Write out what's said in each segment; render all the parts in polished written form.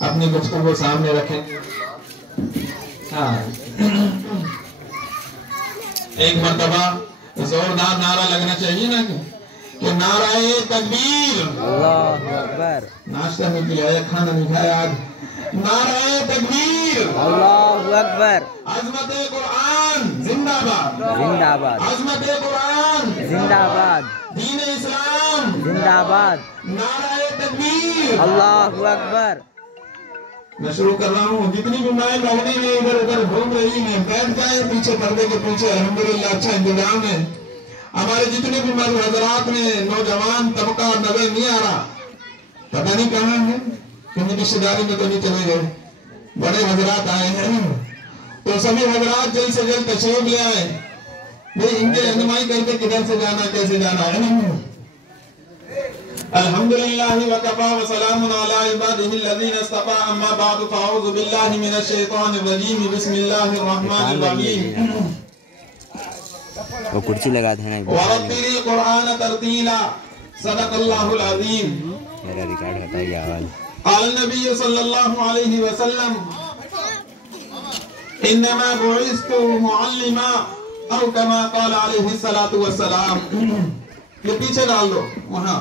اپنی گفتگو سامنے رکھیں. ہاں ایک مرتبہ زوردار نعرہ لگنا چاہیے نا کہ نعرہ تکبیر. اللہ اکبر. ناشتہ نہیں کیا ہے، کھانا نہیں کھایا آج. نعرہ تکبیر. اللہ اکبر. عظمت قرآن زندہ باد. زندہ آباد. عظمت قرآن زندہ آباد. دین اسلام زندہ آباد. نعرہ تکبیر. اللہ اکبر. میں شروع کر رہا ہوں. جتنی بھی مائیں بہنیں ہیں ادھر ادھر گھوم رہی ہیں، بیٹھ جائیں پیچھے پردے کے پیچھے. الحمدللہ اچھا انتظام ہے. ہمارے جتنے بھی مرد حضرات میں نوجوان طبقہ نظر نہیں آ رہا، پتہ نہیں کہاں ہے، کہیں رشتہ داری میں تو نہیں چلے گئے. بڑے حضرات آئے ہیں تو سبھی حضرات جلد سے جلد تشریف لے آئے. بھئی ان کے رہنمائی کر کے کدھر سے جانا کیسے جانا ہے. الحمدللہ وکفا وسلام علی عبادہ الذین اصطفى. اما بعد فاعوذ باللہ من الشیطان الرجیم. بسم اللہ الرحمن الرحیم. وہ کرسی لگا دے نا. ورتل القرآن ترتیلا. صدق اللہ العظیم. میرا ریکارڈ ہوتا ہے آواز. قال النبی صلی اللہ علیہ وسلم انما بعثت معلما او کما قال علیہ الصلاۃ والسلام. یہ پیچھے ڈال دو وہاں.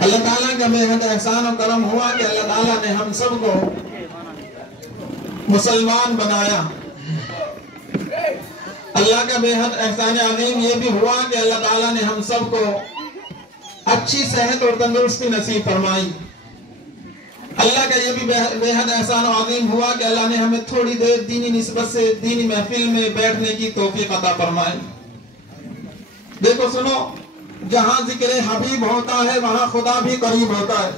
اللہ تعالیٰ کا بے حد احسان و کرم ہوا کہ اللہ تعالیٰ نے ہم سب کو مسلمان بنایا. اللہ کا بے حد احسان عظیم یہ بھی ہوا کہ اللہ تعالیٰ نے ہم سب کو اچھی صحت اور تندرستی نصیب فرمائی. اللہ کا یہ بھی بے حد احسان عظیم ہوا کہ اللہ نے ہمیں تھوڑی دیر دینی نسبت سے دینی محفل میں بیٹھنے کی توفیق عطا فرمائی. دیکھو سنو، جہاں ذکر حبیب ہوتا ہے وہاں خدا بھی قریب ہوتا ہے.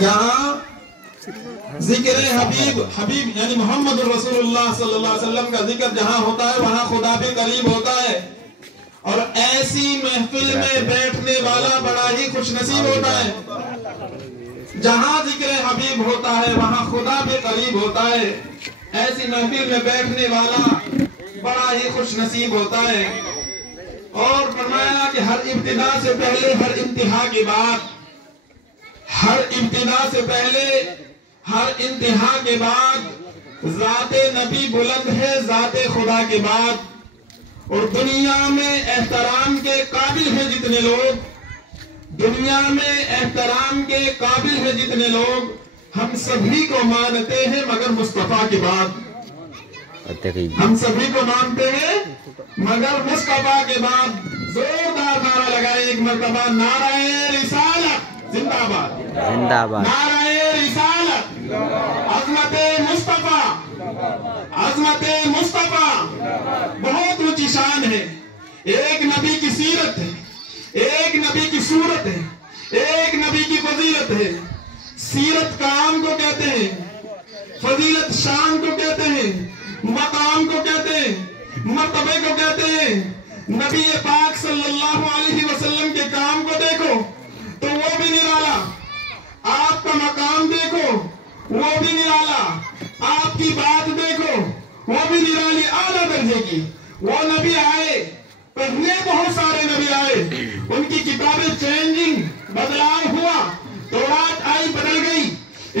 جہاں ذکر حبیب یعنی محمد رسول اللہ صلی اللہ علیہ وسلم کا ذکر جہاں ہوتا ہے وہاں خدا بھی قریب ہوتا ہے. اور ایسی محفل میں بیٹھنے والا بڑا ہی خوش نصیب ہوتا ہے. جہاں ذکر حبیب ہوتا ہے وہاں خدا بھی قریب ہوتا ہے. ایسی محفل میں بیٹھنے والا بڑا ہی خوش نصیب ہوتا ہے. اور فرمایا کہ ہر ابتدا سے پہلے ہر انتہا کے بعد، ہر ابتدا سے پہلے ہر انتہا کے بعد ذات نبی بلند ہے ذات خدا کے بعد. اور دنیا میں احترام کے قابل ہیں جتنے لوگ، دنیا میں احترام کے قابل ہیں جتنے لوگ، ہم سبھی کو مانتے ہیں مگر مصطفیٰ کے بعد. ہم سبھی کو مانتے ہیں مگر مصطفیٰ کے بعد. زوردار نعرہ لگائے ایک مرتبہ. نعرہ رسالت زندہ باد. زندہ آباد. نعرہ رسالت. عظمت مصطفیٰ. عظمت مصطفیٰ بہت اونچی شان ہے. ایک نبی کی سیرت ہے، ایک نبی کی صورت ہے، ایک نبی کی فضیلت ہے. سیرت کام کو کہتے ہیں، فضیلت شان کو کہتے ہیں، مقام کو کہتے ہیں، مرتبے کو کہتے ہیں. نبی پاک صلی اللہ علیہ وسلم کے کام کو دیکھو تو وہ بھی نرالا. آپ کا مقام دیکھو وہ بھی نرالا. آپ کی بات دیکھو وہ بھی نرالی اعلیٰ درجے کی. وہ نبی آئے، پہلے بہت سارے نبی آئے، ان کی کتابیں چینجنگ، بدلاؤ ہوا. تورات آئی بدل گئی،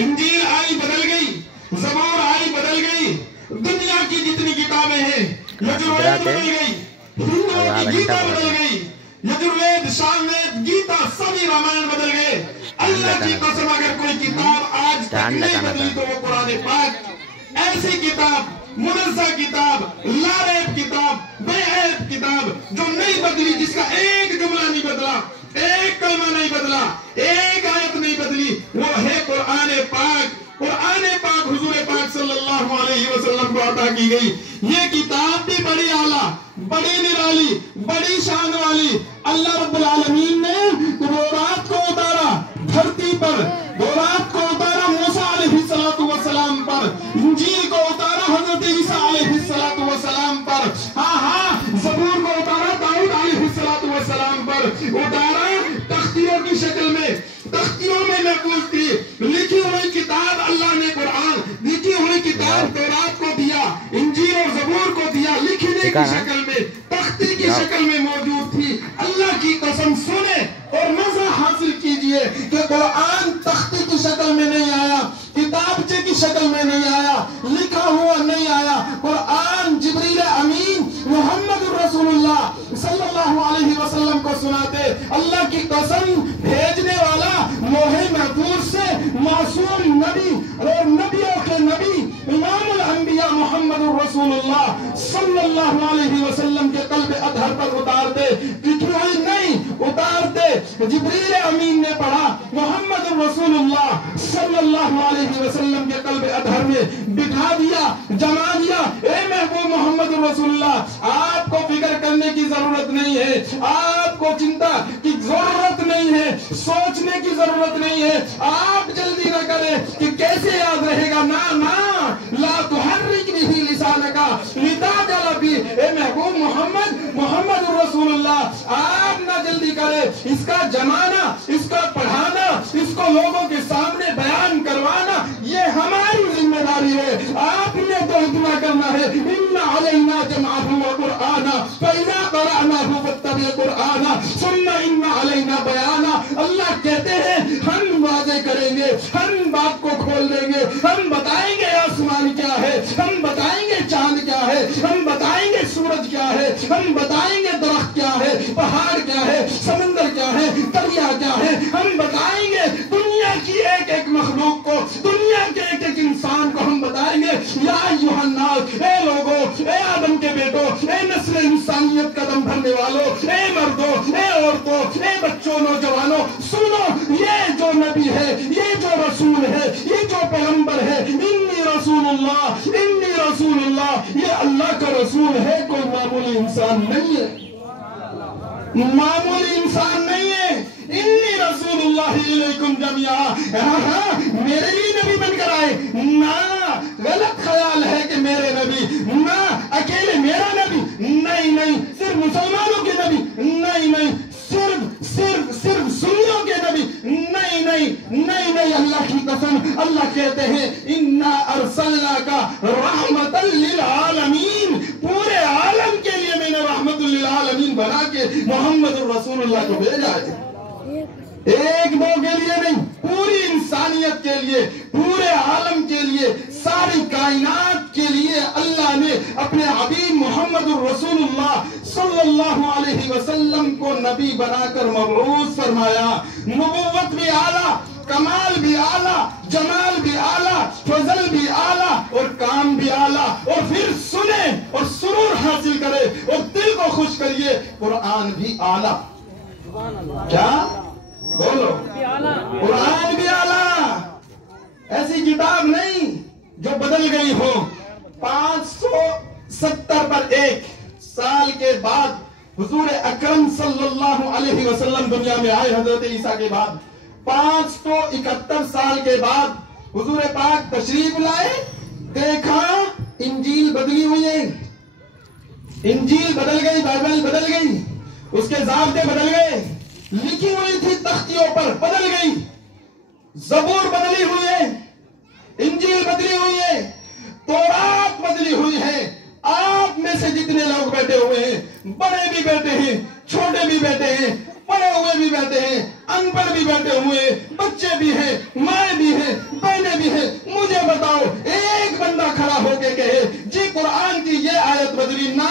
انجیل آئی بدل گئی، زبور آئی بدل گئی. دنیا کی جتنی کتابیں ہیں یجروید بدل گئی، ہندوؤں کی گیتا بدل گئی. یجروید، ساموید، گیتا سبھی رامائن بدل گئے. اللہ کی قسم اگر کوئی کتاب آج تک نہیں بدلی تو وہ قرآن پاک. ایسی کتاب، منزہ کتاب، لا ریب کتاب، بے عیب کتاب جو نہیں بدلی، جس کا ایک جملہ نہیں بدلا، ایک کلمہ نہیں بدلا، ایک آیت نہیں بدلی، وہ ہے قرآن پاک. قرآن پاک حضور پاک صلی اللہ علیہ وسلم کو عطا کی گئی. یہ کتاب بھی بڑی اعلیٰ، بڑی نرالی، بڑی شان والی. اللہ رب العالمین نے تورات کو اتارا دھرتی پر، تورات کو اتارا موسیٰ علیہ السلام پر، انجیل کو اتارا حضرت عیسیٰ علیہ السلام پر، زبور کو اتارا داؤد علیہ السلام پر. اتارا تختیوں کی شکل میں، تختیوں میں محفوظ تھی. لکھی ہوئی کتاب اللہ نے قرآن، لکھی ہوئی کتاب تورات کو دیا، انجیل اور زبور کو دیا، لکھنے کی شکل میں، تختی کی شکل میں موجود تھی. कसम सुने और मजा हासिल कीजिए कि कुरान तख्ती की शक्ल में नहीं आया, किताबचे की शक्ल में नहीं आया, लिखा हुआ नहीं आया। कुरान जिब्रील अमीन मोहम्मद रसूलुल्लाह सल्लल्लाहु अलैहि वसल्लम को सुनाते। अल्लाह की कसम, भेजने वाला लोहे महफूज से मासूम नबी और नबियों के नबी इमामुल अंबिया मोहम्मद रसूलुल्लाह सल्लल्लाहु अलैहि वसल्लम के कल्ब अतहर पर उतारते, लिखी हुई नहीं उतारते। जिब्रील अमीन ने पढ़ा, मोहम्मद रसूलुल्लाह सल्लल्लाहु अलैहि वसल्लम के कल्ब अतहर में बिठा दिया, जमा दिया। ए महबूब मोहम्मद रसूलुल्लाह, आपको फिक्र करने की जरूरत नहीं है, आपको चिंता की जरूरत नहीं है, सोचने की जरूरत नहीं है। आप जल्दी न करें कि कैसे याद रहेगा। ना ना, ला तुहर्रिक बिही लिसानका लिताजल बिही। ए महबूब मोहम्मद रसूलुल्लाह, आप ना जल्दी करें। इसका जमाना, इसका पढ़ाना, इसको लोगों के सामने बयान करवाना, ये हमारी जिम्मेदारी है। आपने तो इतना करना है, इन्ना अलैना जमाअहु व कुरआना फइज़ा क़रअनाहु फत्तबि कुरआना सुम्मा इन्ना अलैना बयाना। अल्लाह कहते हैं हम वादे करेंगे, हम बात को खोल देंगे, हम बताएंगे आसमान क्या है, हम बताएंगे चांद क्या है, हम बताएंगे सूरज क्या है, हम बताएंगे दरख्त क्या है, पहाड़ क्या है, समंदर क्या है, दरिया क्या है। हम बताएंगे दुनिया की एक एक मखलूक को, दुनिया के एक एक इंसान को हम बताएंगे। या अय्युहन्नास, ए लोगों, ए आदम के बेटो, ए नस्ल इंसानियत कदम भरने वालों, ए मर्दों, ए औरतों, ए बच्चों, नौजवानों, सुनो, ये जो नबी है, ये जो रसूल है, ये जो पैगंबर है, इन्नी रसूलुल्लाह, ये अल्लाह का रसूल है, कोई मामूली इंसान नहीं है, मामूली इंसान नहीं है। इन्नी रसूलुल्लाह इलैकुम जमिया। मेरे लिए नबी बनकर आए ना, गलत ख्याल है कि मेरे नबी ना, अकेले मेरा नबी नहीं, सिर्फ मुसलमानों के नबी नहीं, सिर्फ सुन्नियों के नबी नहीं। अल्लाह की कसम, अल्लाह कहते हैं इन्ना अरसलनाका रहमतल लिल आलमीन, पूरे आलम के लिए मैंने रहमतुल लिल आलमीन बना के मोहम्मद रसूलुल्लाह को भेजा है। एक दो के लिए नहीं, पूरी इंसानियत के लिए, पूरे आलम के लिए, सारी कायनात के लिए अल्लाह ने अपने हबीब मोहम्मद रसूलुल्लाह सल्लल्लाहु अलैहि वसल्लम को नबी बनाकर मबऊस फरमाया। नबुव्वत भी आला, कमाल भी आला, जमाल भी आला, फजल भी आला और काम भी आला। और फिर सुने और सुरूर हासिल करे और दिल को खुश करिए, कुरान भी आला। क्या बोलो? कुरान भी आला। ऐसी किताब नहीं जो बदल गई हो। 570 पर एक साल के बाद हुजूर अकरम सल्लल्लाहु अलैहि वसल्लम दुनिया में आए। हजरत ईसा के बाद 571 साल के बाद हुजूर पाक तशरीफ लाए। देखा इंजील बदली हुई है, इंजील बदल गई, बाइबल बदल गई, उसके ज़ाब्ते बदल गए, लिखी हुई थी तख्तियों पर बदल गई, ज़बूर बदली हुई है, इंजील बदली हुई है, तौरात बदली हुई है। आप में से जितने लोग बैठे हुए हैं, बड़े भी बैठे हैं, छोटे भी बैठे हैं, पढ़े हुए भी बैठे हैं, अनपढ़ भी बैठे हुए, बच्चे भी हैं, माए भी हैं, बहनें भी हैं। मुझे बताओ, एक बंदा खड़ा होके कहे जी कुरान की ये आयत बदली ना।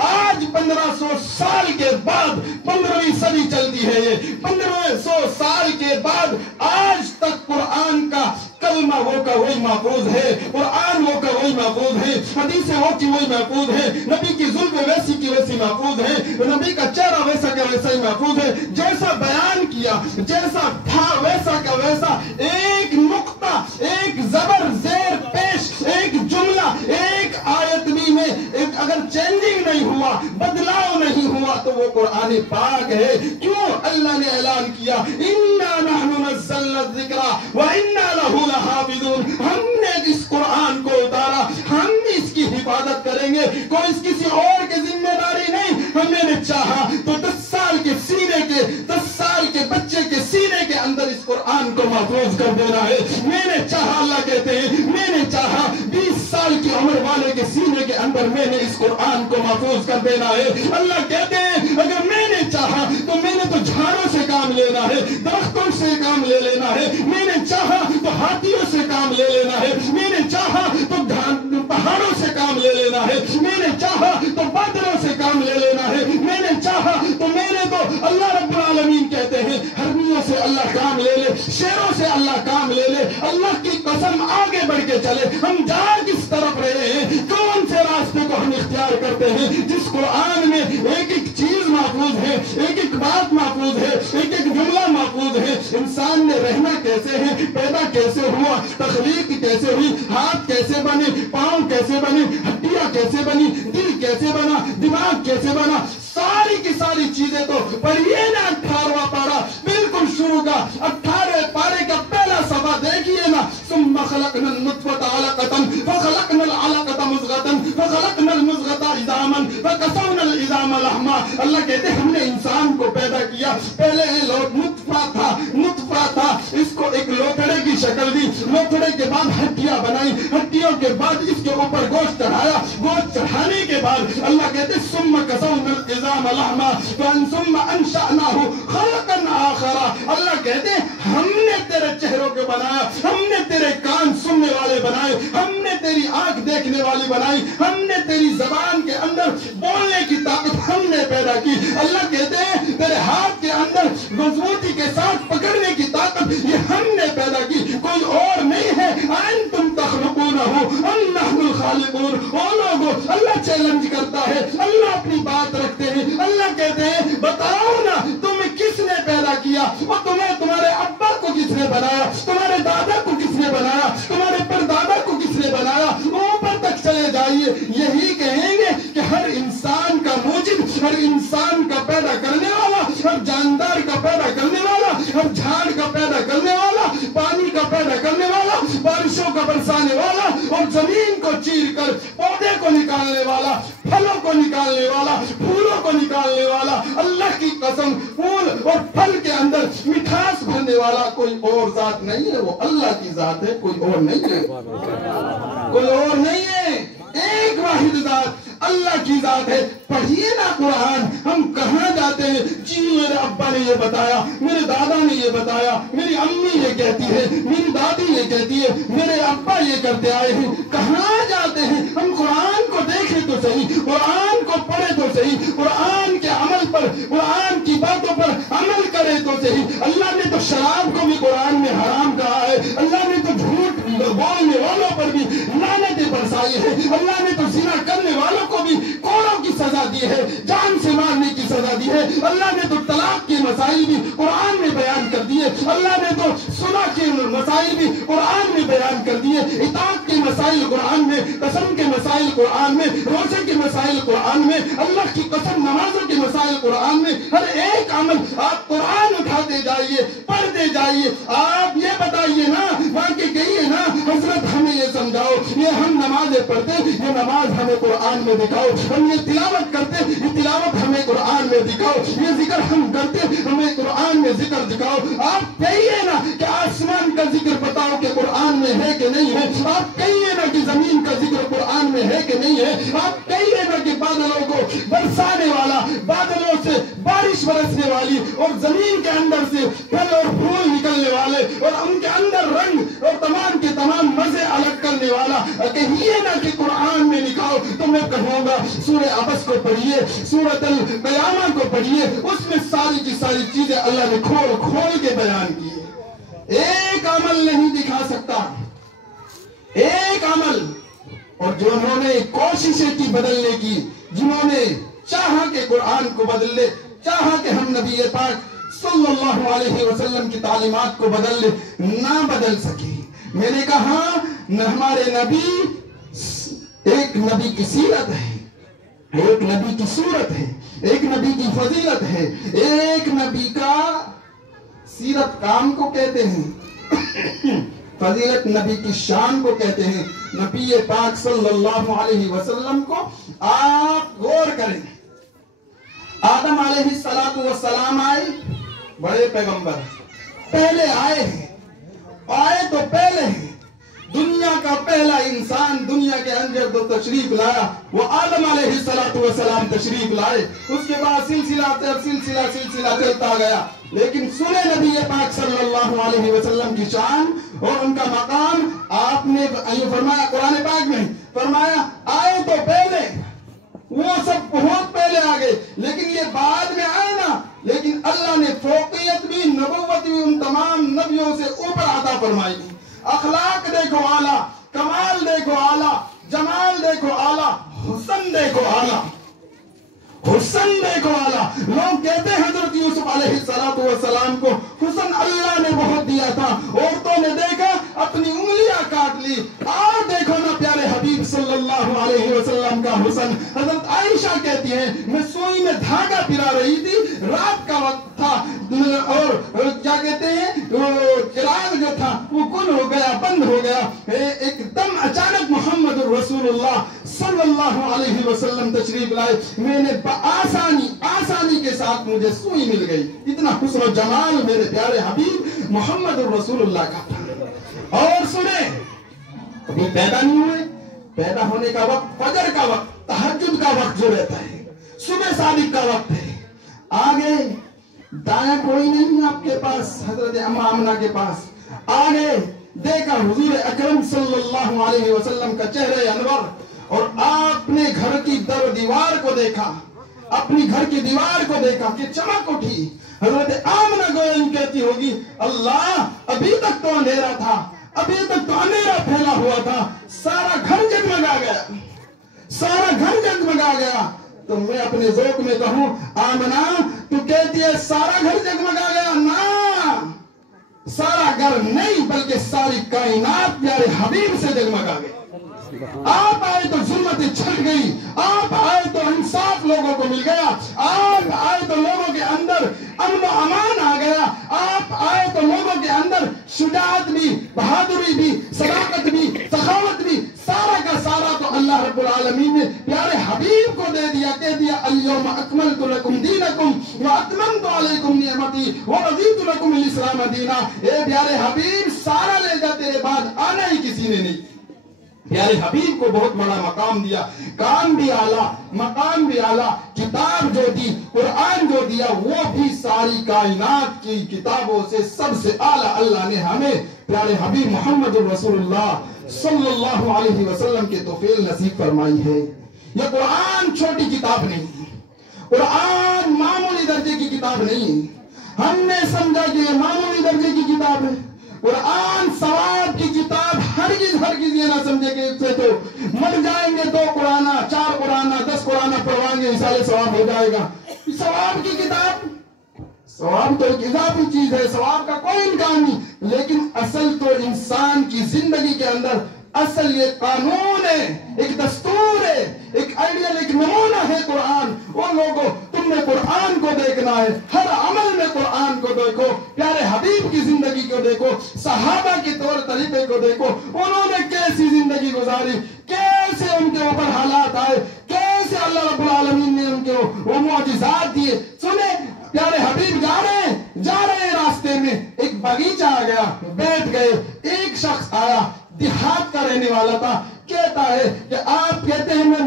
आज 1500 साल के बाद, 15वीं सदी चलती है, ये 1500 साल के बाद आज तक कुरान का कलमा वो का वही महफूज है, कुरान वो का वही महफूज है, हदीसें वो की वही महफूज है, नबी की जुल्फ़ वैसी की वैसी महफूज है, नबी का चेहरा वैसा का वैसा ही महफूज है। जैसा बयान किया, जैसा था वैसा का वैसा, एक नुक्ता, एक जबर जेर पेश, एक जुमला, एक आयत में एक अगर चेंजिंग नहीं हुआ, बदलाव नहीं हुआ, तो वो कुरान पाक है। क्यों? अल्लाह ने ऐलान किया इन्ना नहनु नज़्ज़लना ज़िक्रा व इन्ना लहू लहाफ़िज़ून। हमने इस कुरान को उतारा, हम इसकी हिफाजत करेंगे, कोई किसी और की जिम्मेदारी नहीं। हमने चाहा तो 10 साल के सीने के, 10 साल के बच्चे के सीने के अंदर इस कुरान को महफूज कर देना है। मैंने चाहा, अल्लाह कहते हैं मैंने चाहा 20 साल की उम्र वाले के सीने के अंदर मैंने इस कुरान को महफूज कर देना है। अल्लाह कहते हैं अगर मैंने चाहा तो मैंने तो ले लेना है, मैंने चाहा तो हाथियों से काम ले लेना है, मैंने चाहा तो पहाड़ों से काम ले लेना है, मैंने चाहा तो बादलों से काम ले लेना है, मैंने चाहा तो मैंने तो अल्लाह रब्बुल आलमीन कहते हैं हरनियों से अल्लाह काम ले ले, शेरों से अल्लाह काम ले ले। अल्लाह की कसम आगे बढ़ के चले, हम जा किस तरफ रहे हैं, कौन से रास्ते को हम इख्तियार करते हैं। जिस कुरान में एक एक चीज महफूज है, एक एक बात महफूज है, एक एक जुमला महफूज है, इंसान ने रहना कैसे है, पैदा कैसे हुआ, तख्लीक कैसे हुई, हाथ कैसे बने, पांव कैसे बने, हड्डियां कैसे बनी, दिल कैसे बना, दिमाग कैसे बना, सारी की सारी चीजें तो पढ़िए ना 18वां पारा बिल्कुल शुरू का 18 पारे का पहला सफा देखिए ना। सुम्मा खलकनल नुत्फता अलकतन फखलकनल अलकता मुज़गतन फखलकनल मुज़गता इज़ामन फकसौनल इज़ाम लहमा। अल्लाह कहते हमने इंसान को पैदा किया, पहले नुत्फा था, इसको एक लोथड़े की शक्ल दी, लोथड़े के बाद हड्डियां बनाई, हड्डियों के बाद इसके ऊपर गोश्त चढ़ाया, गोश्त चढ़ाने के बाद अल्लाह कहते सुम्मा कसौनल इज़ाम लहमा सुम्मा अंशअनाहु खलकन आखरा। अल्लाह कहते हमने तेरे चेहरों को बनाया, हमने तेरे कान सुनने वाले बनाए, हमने तेरी आंख देखने वाली बनाई, हमने तेरी जबान के अंदर बोलने की ताकत हमने पैदा की। अल्लाह कहते हैं तेरे हाथ के अंदर मजबूती के साथ पकड़ने की ताकत ये हमने पैदा की, कोई और नहीं है। अंतुम तखलुकूनहु अम नहनुल खालिकून। ओ लोगों, अल्लाह चैलेंज करता है, अल्लाह अपनी बात रखते हैं। अल्लाह कहते हैं बताओ ना तुम्हें किसने पैदा किया, और तुम्हें तुम्हारे अब्बा को किसने बनाया, तुम्हारे दादा को किसने बनाया, तुम्हारे परदादा को किसने बनाया, ऊपर तक चले जाइए यही कहेंगे कि हर इंसान का मूजिब, हर इंसान का पैदा करने वाला, हर जानदार का पैदा करने वाला, हर झाड़ का पैदा करने वाला, पानी का पैदा करने वाला, बारिशों का बरसाने वाला, और जमीन को चीर कर पौधे को निकालने वाला, फलों को निकालने वाला, फूलों को निकालने वाला। अल्लाह की कसम फूल और फल के अंदर मिठास भरने वाला कोई और जात नहीं है, वो अल्लाह की जात है, कोई और नहीं है, कोई और नहीं है, एक वाहिद जात अल्लाह की जात है। पढ़िए ना कुरान, हम कहाँ जाते हैं, जी मेरे अब्बा ने ये बताया, मेरे दादा ने ये बताया, मेरी अम्मी ये कहती है, मेरी दादी ये कहती है, मेरे अब्बा ये करते आए हैं। कहाँ जाते हैं हम, कुरान को देखें तो सही, कुरान को पढ़े तो सही, कुरान के अमल पर, कुरान की बातों पर अमल करे तो सही। अल्लाह ने तो शराब को भी कुरान में हराम कहा है, अल्लाह ने तो झूठ बोलने वालों पर भी लानतें बरसाई है, अल्लाह ने तो जिना करने वालों को भी कोड़ों की सजा दी है, जान से मारने की सजा दी है। अल्लाह ने तो तलाक के मसाइल भी कुरान में बयान कर दिए, अल्लाह ने तो सुना के मसाइल भी कुरान में बयान कर दिए, इताअत के मसाइल कुरान में, कसम के मसाइल कुरान में, रोजे के मसाइल कुरान में, अल्लाह की कसम नमाजों के मसाइल कुरान में। हर एक अमल आप कुरान उठाते जाइए, पढ़ते जाइए। आप ये बताइए ना, बाकी कहिए ना हजरत हमें ये समझाओ, ये हम नमाजें पढ़ते, ये नमाज हमें कुरान में दिखाओ, हम ये तिलावत करते, ये तिलावत हमें कुरान में दिखाओ, ये जिक्र हम करते, हमें कुरान में जिक्र दिखाओ। आप कहिए ना कि आसमान का जिक्र बताओ कि कुरान में है कि नहीं है, आप कहिए ना कि जमीन का जिक्र कुरान में है कि नहीं है, आप कहिए ना कि बादलों को बरसाने वाला, बादलों से बारिश बरसने वाली, और जमीन के अंदर से फल और फूल निकलने वाले, और उनके अंदर रंग और तमाम के तमाम मजे अलग करने वाला कहिए ना कि कुरान में लिखाओ। तो मैं कहूँगा सूरह अबस को पढ़िए, सूरतल क़यामा को पढ़िए, उसमें सारी की सारी चीजें अल्लाह ने खोल खोल के बयान की है। एक अमल नहीं दिखा सकता, एक अमल। और जिन्होंने कोशिशें की बदलने की, जिन्होंने चाहा कि कुरान को बदल ले, चाहा कि हम नबी पाक सल्लल्लाहु अलैहि वसल्लम की तालीमात को बदल ले, ना बदल सके। मैंने कहा हमारे नबी एक नबी की सीरत है, एक नबी की सूरत है, एक नबी की फजीलत है, एक नबी का सीरत काम को कहते हैं, फजीलत नबी की शान को कहते हैं। नबी पाक सल्लल्लाहु अलैहि वसल्लम को आप गौर करें, आदम अलैहिस्सलातु वस्सलाम आए, बड़े पैगंबर पहले आए हैं, आए तो पहले हैं, دنیا کا پہلا انسان دنیا کے اندر جو تشریف لایا وہ آدم علیہ السلام تشریف لائے. اس کے بعد سلسلہ چلتا گیا. لیکن سنے نبی پاک صلی اللہ علیہ وسلم کی شان اور ان کا مقام. آپ نے فرمایا قرآن پاک میں فرمایا آئے تو پہلے وہ سب بہت پہلے آگئے لیکن یہ بعد میں آئے نا. لیکن اللہ نے فوقیت بھی نبوت بھی ان تمام نبیوں سے اوپر عطا فرمائی. اخلاق دیکھو اعلیٰ, کمال دیکھو اعلیٰ, جمال دیکھو اعلیٰ, حسن دیکھو اعلیٰ, حسن دیکھو اعلیٰ. لوگ کہتے ہیں حضرت یوسف علیہ السلام کو حسن اللہ نے بہت دیا تھا. عورتوں نے دیکھا اپنی انگلیاں کاٹ لی. اور دیکھو نا پیارے حبیب صلی اللہ علیہ وسلم کا حسن. حضرت عائشہ کہتی ہیں میں سوئی میں دھاگا پھرا رہی تھی, رات کا وقت تھا اور کیا کہتے ہیں چراغ جو تھا وہ گل ہو گیا, بند ہو گیا. ایک دم اچانک محمد رسول اللہ صلی اللہ علیہ وسلم تشریف لائے. میں نے آسانی کے ساتھ مجھے سوئی مل گئی. اتنا حسن و جمال میرے پیارے حبیب محمد رسول اللہ کا تھا. اور سنیں ابھی پیدا نہیں ہوئے, پیدا ہونے کا وقت فجر کا وقت, تہجد کا وقت جو رہتا ہے, صبح صادق کا وقت ہے. آگے دائیں کوئی نہیں آپ کے پاس, حضرت اما آمنہ کے پاس. آگے دیکھا حضور اکرم صلی اللہ علیہ وسلم کا چہرہ انور اور آپ نے گھر کی در دیوار کو دیکھا, اپنی گھر کی دیوار کو دیکھا کہ چمک اٹھی. حضرت آمنہ گوئن کہتی ہوگی اللہ ابھی تک تو اندھیرا تھا, ابھی تک تو اندھیرا پھیلا ہوا تھا, سارا گھر جگمگا گیا, سارا گھر جگمگا گیا. تو میں اپنے ذوق میں کہوں آمنہ تو کہتی ہے سارا گھر جگمگا گیا. نا سارا گھر نہیں بلکہ ساری کائنات پیارے حبیب سے جگمگا گئی. آپ آئے تو ظلمتیں چھٹ گئی, آپ آئے تو انصاف لوگوں کو مل گیا, آپ آئے تو لوگوں کے اندر امن و امان آ گیا, آپ آئے تو لوگوں کے اندر شجاعت بھی, بہادری بھی, صداقت بھی, سخاوت بھی, سارا کا سارا تو اللہ رب العالمین نے پیارے حبیب کو دے دیا. کہہ دیا الیوم اکملت لکم دینکم واتممت علیکم نعمتی ورضیت لکم الاسلام دینا. اے پیارے حبیب سارا لے جا, تیرے بعد آنا ہی کسی نے نہیں. پیارے حبیب کو بہت بڑا مقام دیا, کام بھی اعلیٰ, مقام بھی اعلیٰ. کتاب جو دی, قرآن جو دیا وہ بھی ساری کائنات کی کتابوں سے سب سے اعلیٰ اللہ نے ہمیں پیارے حبیب محمد رسول اللہ صلی اللہ علیہ وسلم کے توفیل نصیب فرمائی ہے. یہ قرآن چھوٹی کتاب نہیں, قرآن معمولی درجے کی کتاب نہیں. ہم نے سمجھا کہ یہ معمولی درجے کی کتاب ہے. قرآن ثواب کی کتاب ہرگز یہ نہ سمجھے کہ اس سے تو مر جائیں گے 2 قرآن 4 قرآن 10 قرآن پڑھوائیں گے انشاءاللہ ثواب ہو جائے گا. ثواب کی کتاب, ثواب تو ایک اضافی چیز ہے, ثواب کا کوئی امکان نہیں. لیکن اصل تو انسان کی زندگی کے اندر اصل یہ قانون ہے, ایک دستور ہے, ایک آئیڈیل, ایک نمونہ ہے قرآن. اور لوگوں تم نے قرآن کو دیکھنا ہے, ہر عمل میں قرآن کو دیکھو, پیارے حبیب کی زندگی کو دیکھو, صحابہ کے طور طریقے کو دیکھو, انہوں نے کیسی زندگی گزاری, کیسے ان کے اوپر حالات آئے, کیسے اللہ رب العالمین نے ان کو وہ معجزات دیے. سنیں پیارے حبیب جا رہے ہیں راستے میں ایک باغیچہ آ گیا, بیٹھ گئے. ایک شخص آیا, دیہات کا رہنے والا تھا, کہتا ہے کہ آپ کہتے ہیں میں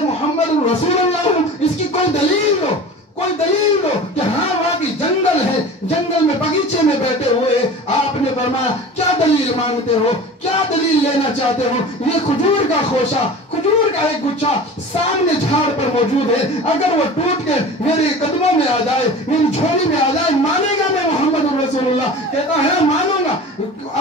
محمد رسول اللہ ہوں, اس کی کوئی دلیل ہو کہ ہاں واقعی جنگل ہے, جنگل میں باغیچے میں بیٹھے ہوئے. آپ نے فرمایا کیا دلیل مانگتے ہو, کیا دلیل لینا چاہتے ہو؟ یہ کھجور کا خوشہ, کھجور کا ایک گچھا سامنے جھاڑ پر موجود ہے, اگر وہ ٹوٹ کے میرے قدموں میں آ جائے, میری جھولی میں آ جائے, مانے گا میں محمد رسول اللہ؟ کہتا ہے مانوں گا.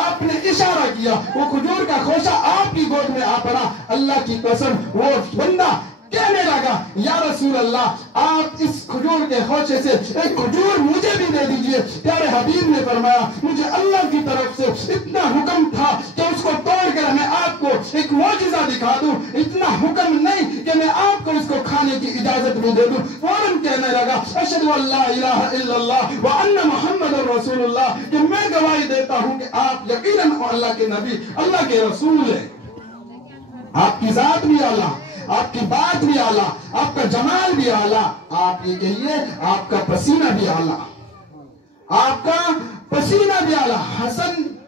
آپ نے اشارہ کیا, وہ کھجور کا خوشہ آپ کی گود میں آ پڑا. اللہ کی قسم وہ بندہ کہنے لگا یا رسول اللہ آپ اس کھجور کے خوشے سے ایک کھجور مجھے بھی دے دیجئے. پیارے حبیب نے فرمایا مجھے اللہ کی طرف سے اتنا حکم تھا کہ اس کو توڑ کر میں آپ کو ایک معجزہ دکھا دوں, اتنا حکم نہیں کہ میں آپ کو اس کو کھانے کی اجازت بھی دے دوں. فوراً کہنے لگا اشہد ان لا الہ الا اللہ وان محمد رسول اللہ, کہ میں گواہی دیتا ہوں کہ آپ یقیناً اللہ کے نبی, اللہ کے رسول ہیں. آپ کی ذات بھی اعلیٰ, آپ کی بات بھی اعلیٰ, آپ کا جمال بھی اعلیٰ. آپ یہ کہیے آپ کا پسینہ بھی اعلیٰ, آپ کا پسینہ بھی اعلیٰ.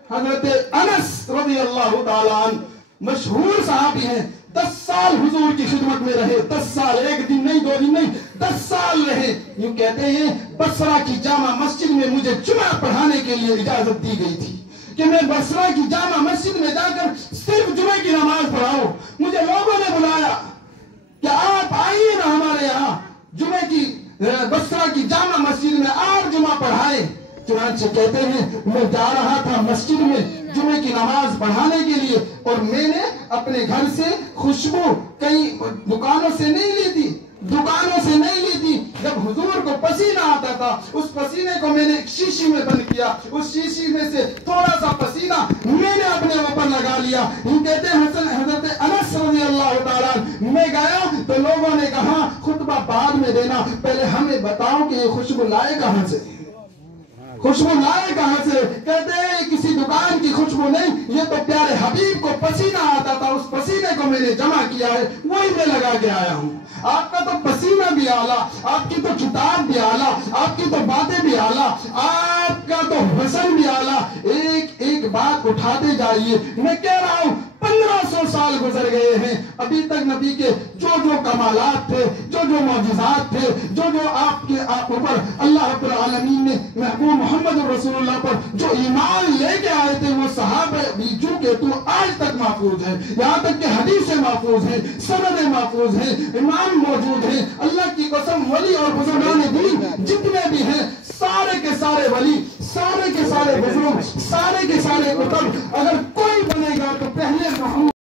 हजरत अनस रज़ी अल्लाह ताला अन्हु मशहूर सहाबी हैं, 10 साल हुजूर की खिदमत में रहे, 10 साल, एक दिन नहीं, 2 दिन नहीं, 10 साल रहे। यूं कहते हैं बसरा की जामा मस्जिद में मुझे जुमा पढ़ाने के लिए इजाजत दी गई थी कि मैं बसरा की जामा मस्जिद में जाकर सिर्फ जुमे की नमाज पढ़ाऊं। मुझे लोगों ने बुलाया कि आप आइए ना हमारे यहाँ जुमे की बसरा की जामा मस्जिद में आप जुमा पढ़ाएं। चुनांचे कहते हैं मैं जा रहा था मस्जिद में जुमे की नमाज पढ़ाने के लिए और मैंने अपने घर से खुशबू कई दुकानों से नहीं ली थी, जब हुजूर को पसीना आता था उस पसीने को मैंने एक शीशी में बंद किया, उस शीशी में से थोड़ा सा पसीना मैंने अपने ऊपर लगा लिया। ये कहते हैं हजरत अनस रज़ी अल्लाह ताला मैं गया तो लोगों ने कहा खुतबा बाद में देना, पहले हमें बताओ कि ये खुशबू लाए कहां से, खुशबू लाए कहां से? कहते हैं किसी दुकान की खुशबू नहीं, ये तो प्यारे हबीब को पसीना आता था, उस पसीने को मैंने जमा किया है, वही मैं लगा के आया हूं। आपका तो पसीना भी आला, आपकी तो किताब भी आला, आपकी तो बातें भी आला, आपका तो हसन भी आला। एक एक बात उठाते जाइए। मैं कह रहा हूं 1500 साल गुजर गए हैं, अभी तक नबी के जो जो कमालात थे, जो जो मौजिज़ात थे, जो जो आप ऊपर अल्लाह रब्बुल आलमीन ने महबूब मोहम्मद रसूलुल्लाह पर जो ईमान लेके आए थे वो सहाबा बीजू के तो आज तक महफूज है, यहाँ तक कि हदीसें महफूज हैं, सनदें महफूज हैं, इमाम मौजूद हैं। अल्लाह की कसम वली और बुजुर्गान दीन जितने भी हैं सारे के सारे वली, सारे के सारे बुजुर्ग, सारे के सारे कुतुब अगर